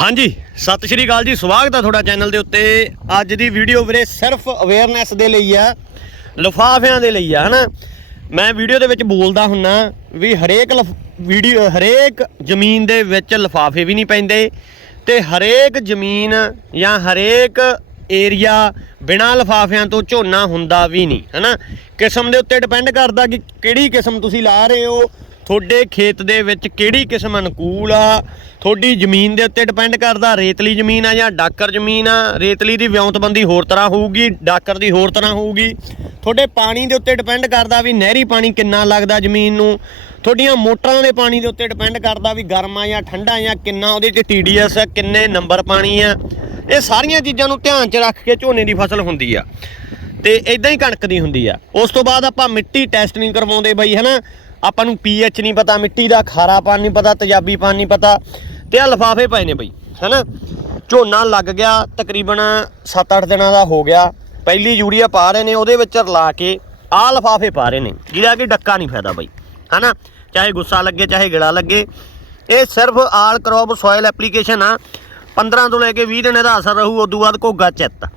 ਹਾਂਜੀ, ਸਤਿ ਸ਼੍ਰੀ ਅਕਾਲ ਜੀ, ਸਵਾਗਤ ਹੈ ਤੁਹਾਡਾ ਚੈਨਲ ਦੇ ਉੱਤੇ। ਅੱਜ ਦੀ ਵੀਡੀਓ ਵੀਰੇ ਸਿਰਫ ਅਵੇਅਰਨੈਸ ਦੇ ਲਈ ਆ, ਲਿਫਾਫਿਆਂ ਦੇ ਲਈ ਆ, ਹਨਾ? ਮੈਂ ਵੀਡੀਓ ਦੇ ਵਿੱਚ ਬੋਲਦਾ ਹੁੰਨਾ ਵੀ ਹਰੇਕ ਲਿਫ- ਵੀਡੀਓ, ਹਰੇਕ ਜ਼ਮੀਨ ਦੇ ਵਿੱਚ ਲਿਫਾਫੇ ਵੀ ਨਹੀਂ ਪੈਂਦੇ ਤੇ ਹਰੇਕ ਜ਼ਮੀਨ ਜਾਂ ਹਰੇਕ ਏਰੀਆ ਬਿਨਾਂ ਲਿਫਾਫਿਆਂ ਤੋਂ ਝੋਨਾ ਹੁੰਦਾ ਵੀ ਨਹੀਂ, ਹਨਾ? ਕਿਸਮ ਦੇ ਉੱਤੇ ਡਿਪੈਂਡ ਕਰਦਾ ਕਿ ਕਿਹੜੀ ਕਿਸਮ ਤੁਸੀਂ ਲਾ ਰਹੇ ਹੋ ਤੁਹਾਡੇ ਖੇਤ ਦੇ ਵਿੱਚ ਕਿਹੜੀ ਕਿਸਮ ਅਨੁਕੂਲ ਆ? ਤੁਹਾਡੀ ਜ਼ਮੀਨ ਦੇ ਉੱਤੇ ਡਿਪੈਂਡ ਕਰਦਾ ਰੇਤਲੀ ਜ਼ਮੀਨ ਆ ਜਾਂ ਡਾਕਰ ਜ਼ਮੀਨ ਆ? ਰੇਤਲੀ ਦੀ ਵਿਉਂਤਬੰਦੀ ਹੋਰ ਤਰ੍ਹਾਂ ਹੋਊਗੀ, ਡਾਕਰ ਦੀ ਹੋਰ ਤਰ੍ਹਾਂ ਹੋਊਗੀ। ਤੁਹਾਡੇ ਪਾਣੀ ਦੇ ਉੱਤੇ ਡਿਪੈਂਡ ਕਰਦਾ ਵੀ ਨਹਿਰੀ ਪਾਣੀ ਕਿੰਨਾ ਲੱਗਦਾ ਜ਼ਮੀਨ ਨੂੰ। ਤੁਹਾਡੀਆਂ ਮੋਟਰਾਂ ਦੇ ਪਾਣੀ ਦੇ ਉੱਤੇ ਡਿਪੈਂਡ ਕਰਦਾ ਵੀ ਗਰਮ ਆ ਜਾਂ ਠੰਡਾ ਜਾਂ ਕਿੰਨਾ ਉਹਦੇ 'ਚ ਟੀਡੀਐਸ ਆ, ਕਿੰਨੇ ਨੰਬਰ ਪਾਣੀ ਆ। ਇਹ ਸਾਰੀਆਂ ਚੀਜ਼ਾਂ ਨੂੰ ਧਿਆਨ 'ਚ ਰੱਖ ਕੇ ਝੋਨੇ ਦੀ ਫਸਲ ਹੁੰਦੀ ਆ। ਤੇ ਇਦਾਂ ਹੀ ਕਣਕ ਦੀ ਹੁੰਦੀ ਆ। ਉਸ ਤੋਂ ਬਾਅਦ ਆਪਾਂ ਮਿੱਟੀ ਟੈਸਟ ਨਹੀਂ ਕਰਵਾਉਂਦੇ ਬਈ, ਹਨਾ? ਆਪਾਂ ਨੂੰ ਪੀਐਚ ਨਹੀਂ ਪਤਾ, ਮਿੱਟੀ ਦਾ ਖਾਰਾਪਨ ਨਹੀਂ ਪਤਾ ਤੇਜ਼ਾਬੀਪਨ ਨਹੀਂ ਪਤਾ ਤੇ ਆ ਲਫਾਫੇ ਪਏ ਨੇ ਬਈ, ਹਨਾ? ਝੋਨਾ ਲੱਗ ਗਿਆ, ਤਕਰੀਬਨ 7-8 ਦਿਨਾਂ ਦਾ ਹੋ ਗਿਆ। ਪਹਿਲੀ ਯੂਰੀਆ ਪਾ ਰਹੇ ਨੇ, ਉਹਦੇ ਵਿੱਚ ਰਲਾ ਕੇ ਆ ਲਫਾਫੇ ਪਾ ਰਹੇ ਨੇ, ਜਿਹਦਾ ਕਿ ਡੱਕਾ ਨਹੀਂ ਫਾਇਦਾ ਬਈ, ਹਨਾ? ਚਾਹੇ ਗੁੱਸਾ ਲੱਗੇ, ਚਾਹੇ ਗਿਲਾ ਲੱਗੇ। ਇਹ ਸਿਰਫ ਆਲ ਕ੍ਰੌਪ ਸੋਇਲ ਐਪਲੀਕੇਸ਼ਨ ਆ। 15 ਤੋਂ ਲੈ ਕੇ 20 ਦਿਨ ਇਹਦਾ ਅਸਰ ਰਹੂ, ਉਦੋਂ ਬਾਅਦ ਘੋਗਾ ਚਿੱਤ।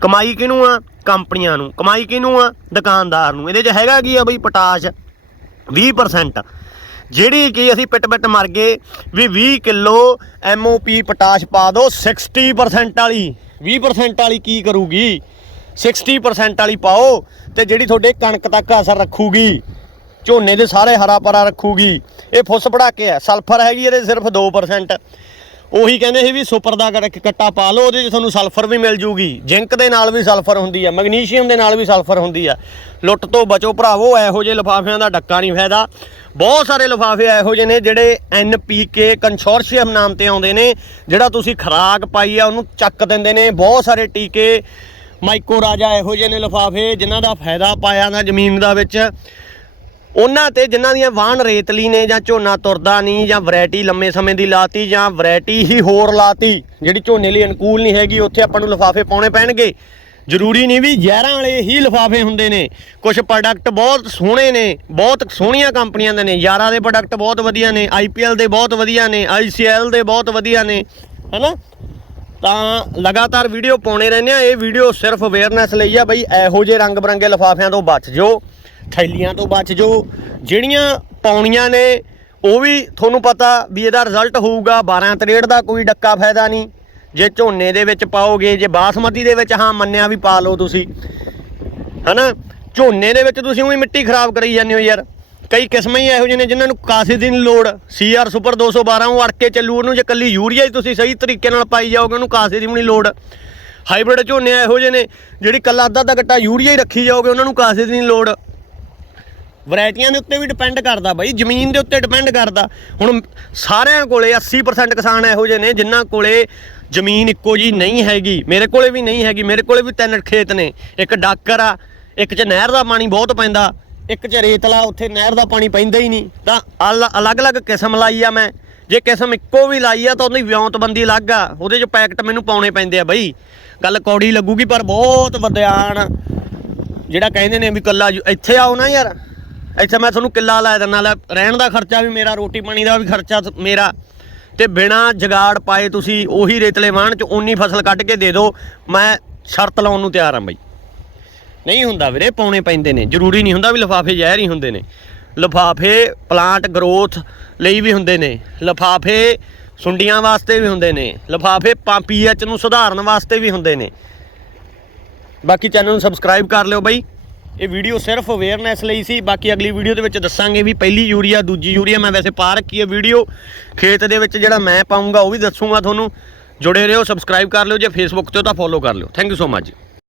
ਕਮਾਈ ਕਿਹਨੂੰ ਆ? ਕੰਪਨੀਆਂ ਨੂੰ। ਕਮਾਈ ਕਿਹਨੂੰ ਆ? ਦੁਕਾਨਦਾਰ ਨੂੰ। ਇਹਦੇ 'ਚ ਹੈਗਾ ਕੀ ਆ ਬਈ? ਪੋਟਾਸ਼। 20% ਜਿਹੜੀ ਕਿ ਅਸੀਂ ਪਿੱਟ ਪਿੱਟ ਮਰ ਗਏ, ਵੀ 20 ਕਿਲੋ ਐਮਓਪੀ ਪੋਟਾਸ਼ ਪਾ ਦਿਓ 60% ਵਾਲੀ। 20% ਵਾਲੀ ਕੀ ਕਰੂਗੀ? 60% ਵਾਲੀ ਪਾਓ ਤੇ ਜਿਹੜੀ ਤੁਹਾਡੇ ਕਣਕ ਤੱਕ ਅਸਰ ਰੱਖੂਗੀ, ਝੋਨੇ ਦੇ ਸਾਰੇ ਹਰਾ ਭਰਾ ਰੱਖੂਗੀ। ਇਹ ਫੁੱਸ ਪੜਾ ਕੇ ਹੈ ਸਲਫਰ ਹੈਗੀ ਇਹਦੇ ਸਿਰਫ 2% ਉਹੀ ਕਹਿੰਦੇ ਸੀ ਵੀ ਸੁਪਰ ਦਾ ਕਰ- ਕੱਟਾ ਪਾ ਲਓ, ਉਹਦੇ 'ਚ ਤੁਹਾਨੂੰ ਸਲਫਰ ਵੀ ਮਿਲ ਜੂਗੀ। ਜ਼ਿੰਕ ਦੇ ਨਾਲ ਵੀ ਸਲਫਰ ਹੁੰਦੀ ਆ, ਮੈਗਨੀਸ਼ੀਅਮ ਦੇ ਨਾਲ ਵੀ ਸਲਫਰ ਹੁੰਦੀ ਆ। ਲੁੱਟ ਤੋਂ ਬਚੋ ਭਰਾਵੋ, ਇਹੋ ਜਿਹੇ ਲਿਫਾਫਿਆਂ ਦਾ ਡੱਕਾ ਨਹੀਂ ਫਾਇਦਾ। ਬਹੁਤ ਸਾਰੇ ਲਿਫਾਫੇ ਇਹੋ ਜਿਹੇ ਨੇ ਜਿਹੜੇ ਐਨਪੀਕੇ ਕੰਸੋਰਸ਼ੀਅਮ ਨਾਮ ਤੇ ਆਉਂਦੇ ਨੇ, ਜਿਹੜਾ ਤੁਸੀਂ ਖਰਾਕ ਪਾਈ ਆ, ਉਹਨੂੰ ਚੱਕ ਦਿੰਦੇ ਨੇ। ਬਹੁਤ ਸਾਰੇ ਟੀਕੇ ਮਾਈਕੋ ਰਾਜਾ ਇਹੋ ਜਿਹੇ ਨੇ ਲਿਫਾਫੇ, ਜਿਨ੍ਹਾਂ ਦਾ ਫਾਇਦਾ ਪਾਇਆ ਨਾ ਜ਼ਮੀਨ ਦਾ ਵਿੱਚ। ਉਹਨਾਂ ਤੇ ਜਿਨ੍ਹਾਂ ਦੀਆਂ ਵਾਹਣ ਰੇਤਲੀ ਨੇ ਜਾਂ ਝੋਨਾ ਤੁਰਦਾ ਨਹੀਂ ਜਾਂ ਵੈਰਾਈਟੀ ਲੰਮੇ ਸਮੇਂ ਦੀ ਲਾਤੀ ਜਾਂ ਵੈਰਾਈਟੀ ਹੀ ਹੋਰ ਲਾਤੀ, ਜਿਹੜੀ ਝੋਨੇ ਲਈ ਅਨੁਕੂਲ ਨਹੀਂ ਹੈਗੀ, ਉੱਥੇ ਆਪਾਂ ਨੂੰ ਲਿਫਾਫੇ ਪਾਉਣੇ ਪੈਣਗੇ। ਜ਼ਰੂਰੀ ਨਹੀਂ ਵੀ ਜ਼ਹਿਰਾਂ ਵਾਲੇ ਹੀ ਲਿਫਾਫੇ ਹੁੰਦੇ ਨੇ। ਕੁਝ ਪ੍ਰੋਡਕਟ ਬਹੁਤ ਸੋਹਣੇ ਨੇ, ਬਹੁਤ ਸੋਹਣੀਆਂ ਕੰਪਨੀਆਂ ਦੇ ਨੇ। ਯਾਰਾ ਦੇ ਪ੍ਰੋਡਕਟ ਬਹੁਤ ਵਧੀਆ ਨੇ ਆਈਪੀਐਲ ਦੇ ਬਹੁਤ ਵਧੀਆ ਨੇ ਆਈਸੀਐਲ ਦੇ ਬਹੁਤ ਵਧੀਆ ਨੇ, ਹੈਨਾ? ਤਾਂ ਲਗਾਤਾਰ ਵੀਡੀਓ ਪਾਉਣੇ ਰਹਿੰਦੇ ਆ ਇਹ ਵੀਡੀਓ ਸਿਰਫ ਅਵੇਅਰਨੈਸ ਲਈ ਆ ਬਈ, ਇਹੋ ਜਿਹੇ ਰੰਗ ਬਰੰਗੇ ਲਿਫਾਫਿਆਂ ਤੋਂ ਬਚ ਜਾਓ, ਥੈਲੀਆਂ ਤੋਂ ਬਚ ਜਾਓ। ਜਿਹੜੀਆਂ ਪਾਉਣੀਆਂ ਨੇ, ਉਹ ਵੀ ਤੁਹਾਨੂੰ ਪਤਾ ਵੀ ਇਹਦਾ ਰਿਜ਼ਲਟ ਹੋਊਗਾ। 12 ਤਰੇੜ ਦਾ ਕੋਈ ਡੱਕਾ ਫਾਇਦਾ ਨਹੀਂ। ਜੇ ਝੋਨੇ ਦੇ ਵਿੱਚ ਪਾਓਗੇ, ਜੇ ਬਾਸਮਤੀ ਦੇ ਵਿੱਚ, ਹਾਂ, ਮੰਨਿਆ ਵੀ ਪਾ ਲਓ ਤੁਸੀਂ। ਹਨਾ? ਝੋਨੇ ਦੇ ਵਿੱਚ ਤੁਸੀਂ ਉਹੀ ਮਿੱਟੀ ਖਰਾਬ ਕਰੀ ਜਾਂਦੇ ਹੋ ਯਾਰ। ਕਈ ਕਿਸਮਾਂ ਹੀ ਇਹੋ ਜਿਹੇ ਨੇ ਜਿਨ੍ਹਾਂ ਨੂੰ ਕਾਸੇ ਦੀ ਨਹੀਂ ਲੋੜ ਸੀਆਰ ਸੁਪਰ 212 ਉਹ ਅੜ ਕੇ ਚੱਲੂ, ਉਹਨੂੰ ਜੇ ਕੱਲੀ ਯੂਰੀਆ ਹੀ ਤੁਸੀਂ ਸਹੀ ਤਰੀਕੇ ਨਾਲ ਪਾਈ ਜਾਓਗੇ, ਉਹਨੂੰ ਕਾਸੇ ਦੀ ਵੀ ਨਹੀਂ ਲੋੜ। ਹਾਈਬ੍ਰਿਡ ਝੋਨੇ ਇਹੋ ਜਿਹੇ ਨੇ, ਜਿਹੜੀ ਕੱਲਾ ਅੱਧਾ ਅੱਧਾ ਗੱਟਾ ਯੂਰੀਆ ਹੀ ਰੱਖੀ ਜਾਓਗੇ, ਉਹਨਾਂ ਨੂੰ ਕਾਸੇ ਦੀ ਨਹੀਂ ਲੋੜ। ਵੈਰਾਈਟੀਆਂ ਦੇ ਉੱਤੇ ਵੀ ਡਿਪੈਂਡ ਕਰਦਾ ਬਾਈ, ਜ਼ਮੀਨ ਦੇ ਉੱਤੇ ਡਿਪੈਂਡ ਕਰਦਾ। ਹੁਣ ਸਾਰਿਆਂ ਕੋਲੇ 80% ਕਿਸਾਨ ਇਹੋ ਜਿਹੇ ਨੇ, ਜਿਨ੍ਹਾਂ ਕੋਲੇ ਜ਼ਮੀਨ ਇੱਕੋ ਜੀ ਨਹੀਂ ਹੈਗੀ। ਮੇਰੇ ਕੋਲੇ ਵੀ ਨਹੀਂ ਹੈਗੀ, ਮੇਰੇ ਕੋਲੇ ਵੀ ਤਿੰਨ ਖੇਤ ਨੇ, ਇੱਕ ਡਾਕਰ ਆ, ਇੱਕ 'ਚ ਨਹਿਰ ਦਾ ਪਾਣੀ ਬਹੁਤ ਪੈਂਦਾ। ਇੱਕ 'ਚ ਰੇਤਲਾ ਉੱਥੇ ਨਹਿਰ ਦਾ ਪਾਣੀ ਪੈਂਦਾ ਹੀ ਨਹੀਂ। ਤਾਂ ਅਲ- ਅਲੱਗ-ਅਲੱਗ ਕਿਸਮ ਲਾਈ ਆ ਮੈਂ। ਜੇ ਕਿਸਮ ਇੱਕੋ ਵੀ ਲਾਈ ਆ ਤਾਂ ਉਹਦੀ ਵਿਉਂਤਬੰਦੀ ਅਲੱਗ ਆ। ਉਹਦੇ 'ਚ ਪੈਕਟ ਮੈਨੂੰ ਪਾਉਣੇ ਪੈਂਦੇ ਆ ਬਈ। ਗੱਲ ਕੌੜੀ ਲੱਗੂਗੀ, ਪਰ ਬਹੁਤ ਵਧਿਆਣ ਜਿਹੜਾ ਕਹਿੰਦੇ ਨੇ ਵੀ ਕੱਲਾ ਜੋ- ਇੱਥੇ ਆਓ ਨਾ ਯਾਰ। ਇੱਥੇ ਮੈਂ ਤੁਹਾਨੂੰ ਕਿੱਲਾ ਲੈ ਦਿੰਦਾ, ਲੈ, ਰਹਿਣ ਦਾ ਖਰਚਾ ਵੀ ਮੇਰਾ, ਰੋਟੀ ਪਾਣੀ ਦਾ ਵੀ ਖਰਚਾ ਮੇਰਾ। ਤੇ ਬਿਨਾ ਜਗਾੜ ਪਾਏ ਤੁਸੀਂ ਉਹੀ ਰੇਤਲੇ ਵਾਹਣ ਚ ਉਨੀ ਫਸਲ ਕੱਢ ਕੇ ਦੇ ਦਿਓ। ਮੈਂ ਸ਼ਰਤ ਲਾਉਣ ਨੂੰ ਤਿਆਰ ਹਾਂ ਬਈ। ਨਹੀਂ ਹੁੰਦਾ ਵੀਰੇ, ਪਾਉਣੇ ਪੈਂਦੇ ਨੇ। ਜ਼ਰੂਰੀ ਨਹੀਂ ਹੁੰਦਾ ਵੀ ਲਿਫਾਫੇ ਜ਼ਹਿਰ ਹੀ ਹੁੰਦੇ ਨੇ। ਲਿਫਾਫੇ ਪਲਾਂਟ ਗਰੋਥ ਲਈ ਵੀ ਹੁੰਦੇ ਨੇ। ਲਿਫਾਫੇ ਸੁੰਡੀਆਂ ਵਾਸਤੇ ਵੀ ਹੁੰਦੇ ਨੇ। ਲਿਫਾਫੇ ਪੀਐਚ ਨੂੰ ਸੁਧਾਰਨ ਵਾਸਤੇ ਵੀ ਹੁੰਦੇ ਨੇ। ਬਾਕੀ ਚੈਨਲ ਨੂੰ ਸਬਸਕ੍ਰਾਈਬ ਕਰ ਲਿਓ ਬਾਈ। ਇਹ ਵੀਡੀਓ ਸਿਰਫ ਅਵੇਅਰਨੈਸ ਲਈ ਸੀ। ਬਾਕੀ ਅਗਲੀ ਵੀਡੀਓ ਦੇ ਵਿੱਚ ਦੱਸਾਂਗੇ ਵੀ ਪਹਿਲੀ ਯੂਰੀਆ, ਦੂਜੀ ਯੂਰੀਆ ਮੈਂ ਵੈਸੇ ਪਾ ਰੱਖੀ ਹੈ ਵੀਡੀਓ ਖੇਤ ਦੇ ਵਿੱਚ ਜਿਹੜਾ ਮੈਂ ਪਾਉਂਗਾ ਉਹ ਵੀ ਦੱਸੂਗਾ ਤੁਹਾਨੂੰ। ਜੁੜੇ ਰਹੋ ਸਬਸਕ੍ਰਾਈਬ ਕਰ ਲਿਓ। ਜੇ ਫੇਸਬੁੱਕ ਤੇ ਤਾਂ ਫੋਲੋ ਕਰ ਲਿਓ। Thank you so much